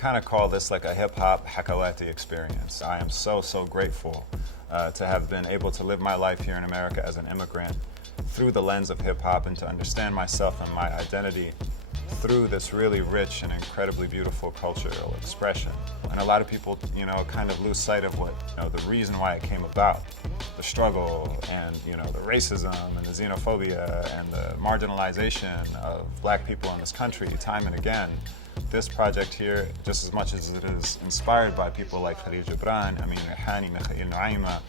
kind of call this like a hip-hop Hakawati experience. I am so grateful to have been able to live my life here in America as an immigrant through the lens of hip-hop and to understand myself and my identity through this really rich and incredibly beautiful cultural expression. And a lot of people, kind of lose sight of what, the reason why it came about. The struggle and, the racism and the xenophobia and the marginalization of black people in this country time and again. This project here, just as much as it is inspired by people like Khalil Gibran, Amin Rehani, Mikhail Nuaima,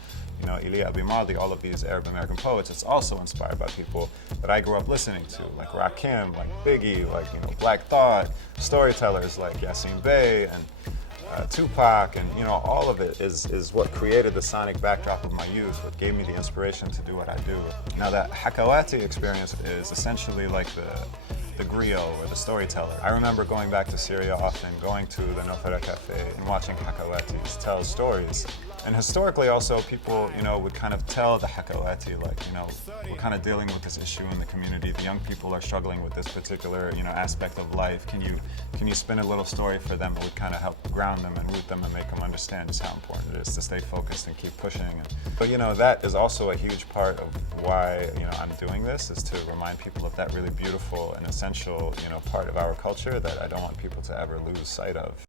Elia Abimadi, all of these Arab American poets, it's also inspired by people that I grew up listening to, like Rakim, like Biggie, like Black Thought, storytellers like Yassine Bey and Tupac, and all of it is what created the sonic backdrop of my youth, what gave me the inspiration to do what I do. Now that Hakawati experience is essentially like the griot or the storyteller. I remember going back to Syria often, going to the Nofera Cafe and watching Hakawatis tell stories. And historically also people, would kind of tell the Hakawati, like, we're kind of dealing with this issue in the community. The young people are struggling with this particular, aspect of life. Can you spin a little story for them? It would kind of help ground them and root them and make them understand just how important it is to stay focused and keep pushing. But that is also a huge part of why, I'm doing this, is to remind people of that really beautiful and essential, part of our culture that I don't want people to ever lose sight of.